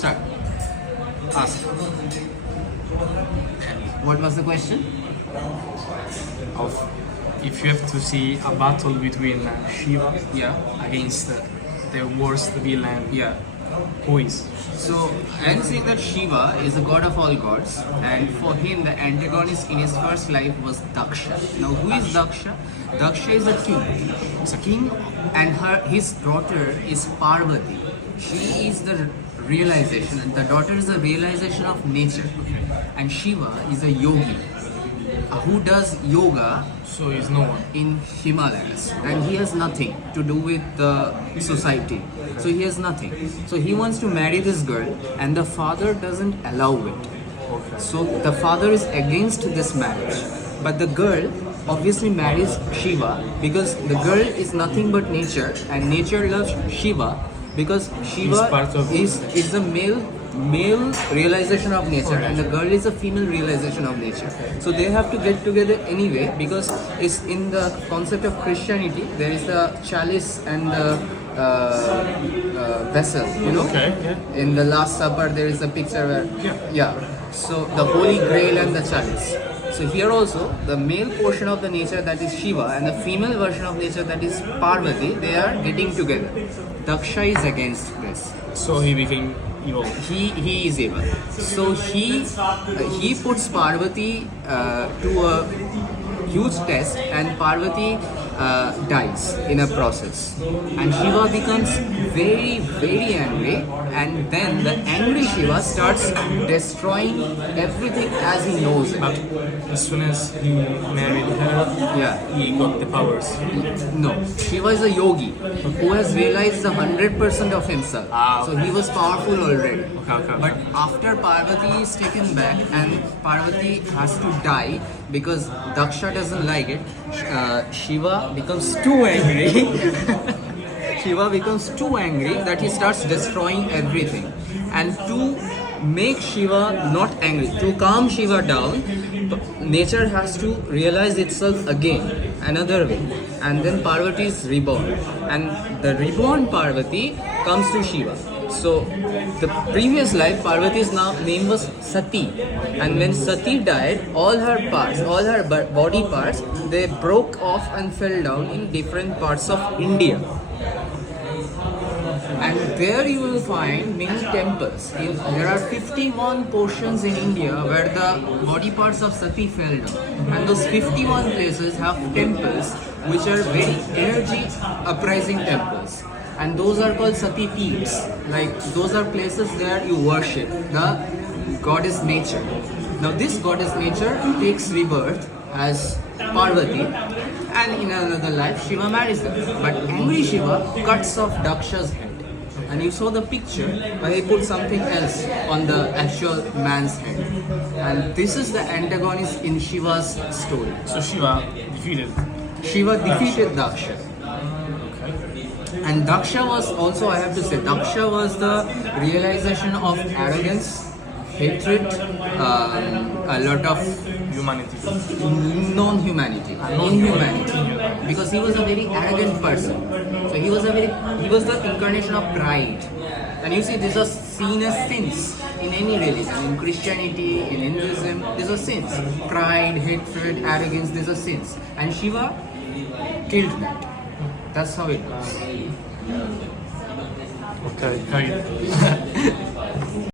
Start. Ask. What was the question? Of if you have to see a battle between Shiva Yeah. against the worst villain, Yeah. who is? So I'm saying that Shiva is the god of all gods, and for him the antagonist in his first life was Daksha. Now who is Daksha? Daksha is a king. He's a king, and his daughter is Parvati. She is the realization, and the daughter is the realization of nature. And Shiva is a yogi who does yoga So he's no one. in Himalayas, and he has nothing to do with the society. So he has nothing. So he wants to marry this girl, and the father doesn't allow it. So the father is against this marriage, but the girl obviously marries Shiva because the girl is nothing but nature, and nature loves Shiva because Shiva part of- is the male realization of nature, and the girl is a female realization of nature. So they have to get together anyway because it's in the concept of Christianity. There is the chalice and the vessel, you know. Okay, yeah. In the Last Supper, there is a picture where, yeah. So the Holy Grail and the chalice. So here also, the male portion of the nature, that is Shiva, and the female version of nature, that is Parvati, they are getting together. Daksha is against this. So he became evil. He is evil. So he puts Parvati to a huge test, and Parvati dies in a process, and Shiva becomes very angry, and then the angry Shiva starts destroying everything as he knows it. But as soon as he married her, Yeah. he got the powers. No, Shiva is a yogi who has realized the 100% of himself. Ah, So okay. he was powerful already. Okay. But after Parvati is taken back and Parvati has to die because Daksha doesn't like it, Shiva becomes too angry. Shiva becomes too angry that he starts destroying everything. And to make Shiva not angry, to calm Shiva down, nature has to realize itself again, another way. And then Parvati is reborn. And the reborn Parvati comes to Shiva. So the previous life, Parvati's name was Sati, and when Sati died, all her parts, all her body parts, they broke off and fell down in different parts of India. And there you will find many temples. There are 51 portions in India where the body parts of Sati fell down. And those 51 places have temples which are very energy uprising temples. And those are called Sati Peeths. Like those are places where you worship the goddess nature. Now this goddess nature takes rebirth as Parvati, and in another life Shiva marries her. But angry Shiva cuts off Daksha's head. And you saw the picture where he put something else on the actual man's head. And this is the antagonist in Shiva's story. So Shiva defeated. Shiva defeated Daksha. And Daksha was also, I have to say, Daksha was the realization of arrogance, hatred, a lot of Humanity. non-humanity, inhumanity, because he was a very arrogant person. So he was the incarnation of pride. And you see, these are seen as sins in any religion. In Christianity, in Hinduism, these are sins. Pride, hatred, arrogance, these are sins. And Shiva killed that. That's how it goes. Okay.